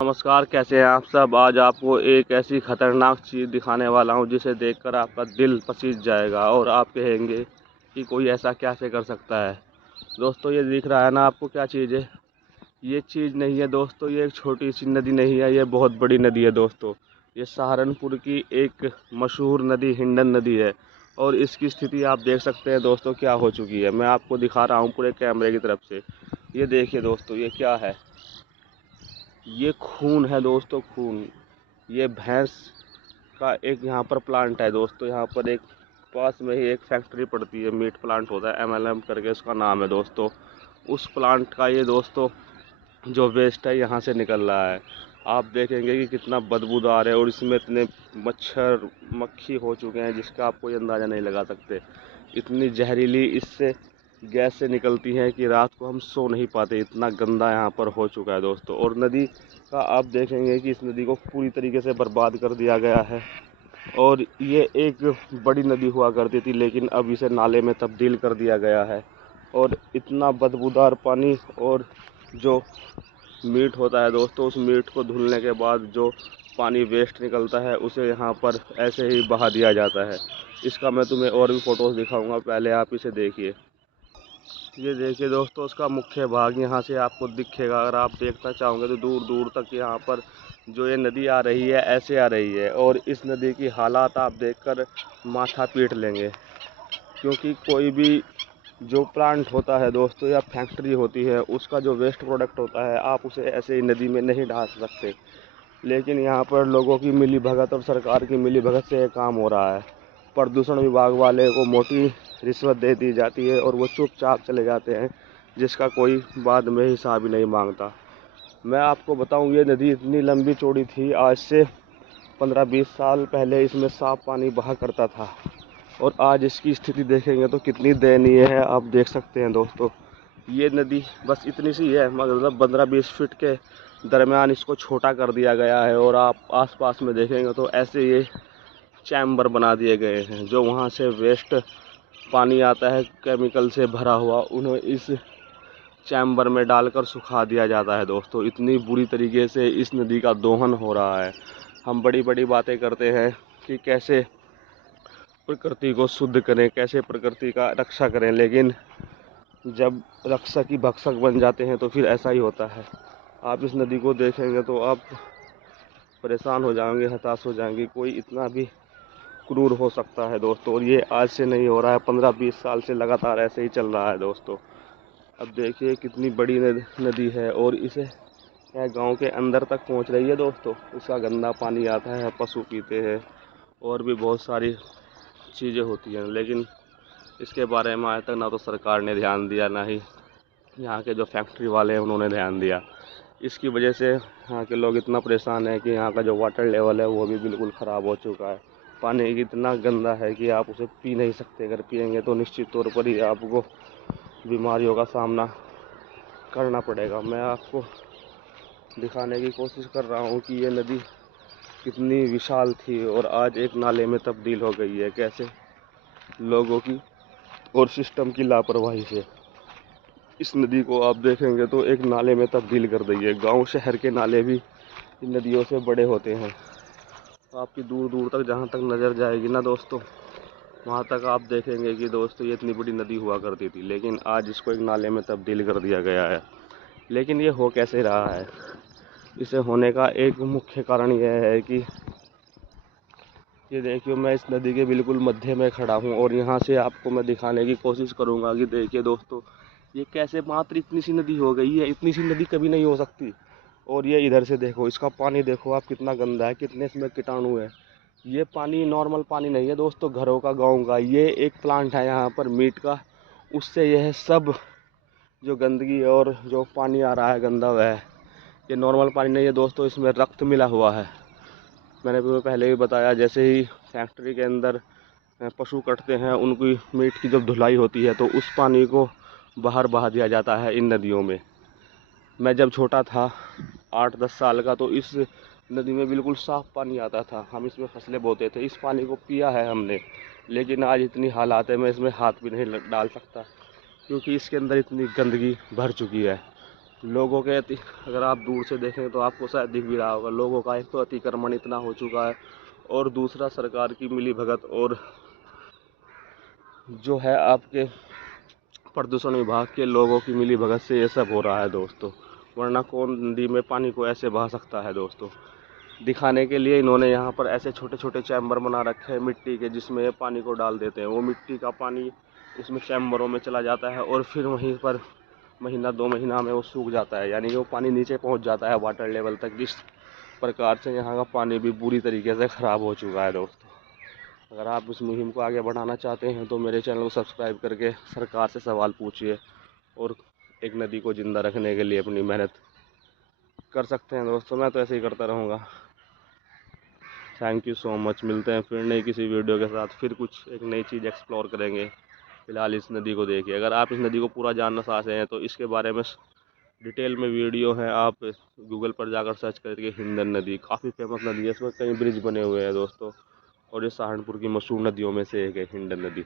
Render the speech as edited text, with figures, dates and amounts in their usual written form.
नमस्कार, कैसे हैं आप सब। आज आपको एक ऐसी खतरनाक चीज़ दिखाने वाला हूं जिसे देखकर आपका दिल पसीज जाएगा और आप कहेंगे कि कोई ऐसा कैसे कर सकता है। दोस्तों, ये दिख रहा है ना आपको क्या चीज़ है। ये चीज़ नहीं है दोस्तों, ये एक छोटी सी नदी नहीं है, ये बहुत बड़ी नदी है दोस्तों। ये सहारनपुर की एक मशहूर नदी हिंडन नदी है और इसकी स्थिति आप देख सकते हैं दोस्तों क्या हो चुकी है। मैं आपको दिखा रहा हूँ पूरे कैमरे की तरफ से। ये देखिए दोस्तों, ये क्या है। ये खून है दोस्तों, खून। ये भैंस का एक यहाँ पर प्लांट है दोस्तों। यहाँ पर एक पास में ही एक फैक्ट्री पड़ती है, मीट प्लांट होता है, MLM करके उसका नाम है दोस्तों। उस प्लांट का ये दोस्तों जो वेस्ट है यहाँ से निकल रहा है। आप देखेंगे कि कितना बदबूदार है और इसमें इतने मच्छर मक्खी हो चुके हैं जिसका आप कोई अंदाज़ा नहीं लगा सकते। इतनी जहरीली इससे गैस से निकलती है कि रात को हम सो नहीं पाते, इतना गंदा यहाँ पर हो चुका है दोस्तों। और नदी का आप देखेंगे कि इस नदी को पूरी तरीके से बर्बाद कर दिया गया है। और ये एक बड़ी नदी हुआ करती थी लेकिन अब इसे नाले में तब्दील कर दिया गया है। और इतना बदबूदार पानी और जो मीट होता है दोस्तों, उस मीट को धुलने के बाद जो पानी वेस्ट निकलता है उसे यहाँ पर ऐसे ही बहा दिया जाता है। इसका मैं तुम्हें और भी फ़ोटोज़ दिखाऊंगा, पहले आप इसे देखिए। ये देखिए दोस्तों, उसका मुख्य भाग यहाँ से आपको दिखेगा। अगर आप देखना चाहोगे तो दूर दूर तक यहाँ पर जो ये नदी आ रही है ऐसे आ रही है। और इस नदी की हालात आप देखकर माथा पीट लेंगे, क्योंकि कोई भी जो प्लांट होता है दोस्तों या फैक्ट्री होती है उसका जो वेस्ट प्रोडक्ट होता है आप उसे ऐसे ही नदी में नहीं डाल सकते। लेकिन यहाँ पर लोगों की मिली भगत और सरकार की मिली भगत से ये काम हो रहा है। प्रदूषण विभाग वाले को मोटी रिश्वत दे दी जाती है और वो चुपचाप चले जाते हैं, जिसका कोई बाद में हिसाब ही नहीं मांगता। मैं आपको बताऊं, ये नदी इतनी लंबी चौड़ी थी, आज से 15-20 साल पहले इसमें साफ पानी बहा करता था और आज इसकी स्थिति देखेंगे तो कितनी दयनीय है। आप देख सकते हैं दोस्तों, ये नदी बस इतनी सी है, मतलब 15-20 फीट के दरमियान इसको छोटा कर दिया गया है। और आप आसपास में देखेंगे तो ऐसे ये चैम्बर बना दिए गए हैं, जो वहाँ से वेस्ट पानी आता है केमिकल से भरा हुआ, उन्हें इस चैम्बर में डालकर सुखा दिया जाता है दोस्तों। इतनी बुरी तरीके से इस नदी का दोहन हो रहा है। हम बड़ी बड़ी बातें करते हैं कि कैसे प्रकृति को शुद्ध करें, कैसे प्रकृति का रक्षा करें, लेकिन जब रक्षक ही भक्षक बन जाते हैं तो फिर ऐसा ही होता है। आप इस नदी को देखेंगे तो आप परेशान हो जाएंगे, हताश हो जाएंगे। कोई इतना भी क्रूर हो सकता है दोस्तों। और ये आज से नहीं हो रहा है, 15-20 साल से लगातार ऐसे ही चल रहा है दोस्तों। अब देखिए कितनी बड़ी नदी है और इसे यह गांव के अंदर तक पहुंच रही है दोस्तों। इसका गंदा पानी आता है, पशु पीते हैं और भी बहुत सारी चीज़ें होती हैं, लेकिन इसके बारे में आज तक ना तो सरकार ने ध्यान दिया, ना ही यहाँ के जो फैक्ट्री वाले हैं उन्होंने ध्यान दिया। इसकी वजह से यहाँ के लोग इतना परेशान है कि यहाँ का जो वाटर लेवल है वो भी बिल्कुल ख़राब हो चुका है। पानी इतना गंदा है कि आप उसे पी नहीं सकते। अगर पिएंगे तो निश्चित तौर पर ही आपको बीमारियों का सामना करना पड़ेगा। मैं आपको दिखाने की कोशिश कर रहा हूँ कि ये नदी कितनी विशाल थी और आज एक नाले में तब्दील हो गई है। कैसे लोगों की और सिस्टम की लापरवाही से इस नदी को आप देखेंगे तो एक नाले में तब्दील कर दी है। गांव शहर के नाले भी इन नदियों से बड़े होते हैं। आपकी दूर दूर तक जहाँ तक नज़र जाएगी ना दोस्तों, वहाँ तक आप देखेंगे कि दोस्तों ये इतनी बड़ी नदी हुआ करती थी, लेकिन आज इसको एक नाले में तब्दील कर दिया गया है। लेकिन ये हो कैसे रहा है, इसे होने का एक मुख्य कारण यह है कि ये देखिए, मैं इस नदी के बिल्कुल मध्य में खड़ा हूँ और यहाँ से आपको मैं दिखाने की कोशिश करूँगा कि देखिए दोस्तों, ये कैसे मात्र इतनी सी नदी हो गई है। इतनी सी नदी कभी नहीं हो सकती। और ये इधर से देखो, इसका पानी देखो आप कितना गंदा है, कितने इसमें कीटाणु है। ये पानी नॉर्मल पानी नहीं है दोस्तों घरों का, गाँव का। ये एक प्लांट है यहाँ पर मीट का, उससे यह सब जो गंदगी और जो पानी आ रहा है गंदा, वह है। ये नॉर्मल पानी नहीं है दोस्तों, इसमें रक्त मिला हुआ है। मैंने तुम्हें पहले भी बताया, जैसे ही फैक्ट्री के अंदर पशु कटते हैं, उनकी मीट की जब धुलाई होती है तो उस पानी को बाहर बहा दिया जाता है इन नदियों में। मैं जब छोटा था 8-10 साल का, तो इस नदी में बिल्कुल साफ़ पानी आता था। हम इसमें फसलें बोते थे, इस पानी को पिया है हमने। लेकिन आज इतनी हालात है, मैं इसमें हाथ भी नहीं डाल सकता, क्योंकि इसके अंदर इतनी गंदगी भर चुकी है। लोगों के अगर आप दूर से देखें तो आपको शायद दिख भी रहा होगा, लोगों का एक तो अतिक्रमण इतना हो चुका है, और दूसरा सरकार की मिली भगत और जो है आपके प्रदूषण विभाग के लोगों की मिली भगत से ये सब हो रहा है दोस्तों। वरना कौन नदी में पानी को ऐसे बहा सकता है दोस्तों। दिखाने के लिए इन्होंने यहाँ पर ऐसे छोटे छोटे चैम्बर बना रखे हैं मिट्टी के, जिसमें ये पानी को डाल देते हैं। वो मिट्टी का पानी उसमें चैम्बरों में चला जाता है और फिर वहीं पर महीना 2 महीना में वो सूख जाता है, यानी कि वो पानी नीचे पहुँच जाता है वाटर लेवल तक। जिस प्रकार से यहाँ का पानी भी बुरी तरीके से ख़राब हो चुका है दोस्तों। अगर आप इस मुहिम को आगे बढ़ाना चाहते हैं तो मेरे चैनल को सब्सक्राइब करके सरकार से सवाल पूछिए और एक नदी को ज़िंदा रखने के लिए अपनी मेहनत कर सकते हैं दोस्तों। मैं तो ऐसे ही करता रहूँगा। Thank you so much. मिलते हैं फिर नई किसी वीडियो के साथ, फिर कुछ एक नई चीज़ एक्सप्लोर करेंगे। फिलहाल इस नदी को देखिए। अगर आप इस नदी को पूरा जानना चाहते हैं तो इसके बारे में डिटेल में वीडियो है, आप गूगल पर जाकर सर्च करके हिंडन नदी काफ़ी फेमस नदी है, इसमें कई ब्रिज बने हुए हैं दोस्तों, और ये सहारनपुर की मशहूर नदियों में से एक है हिंडन नदी।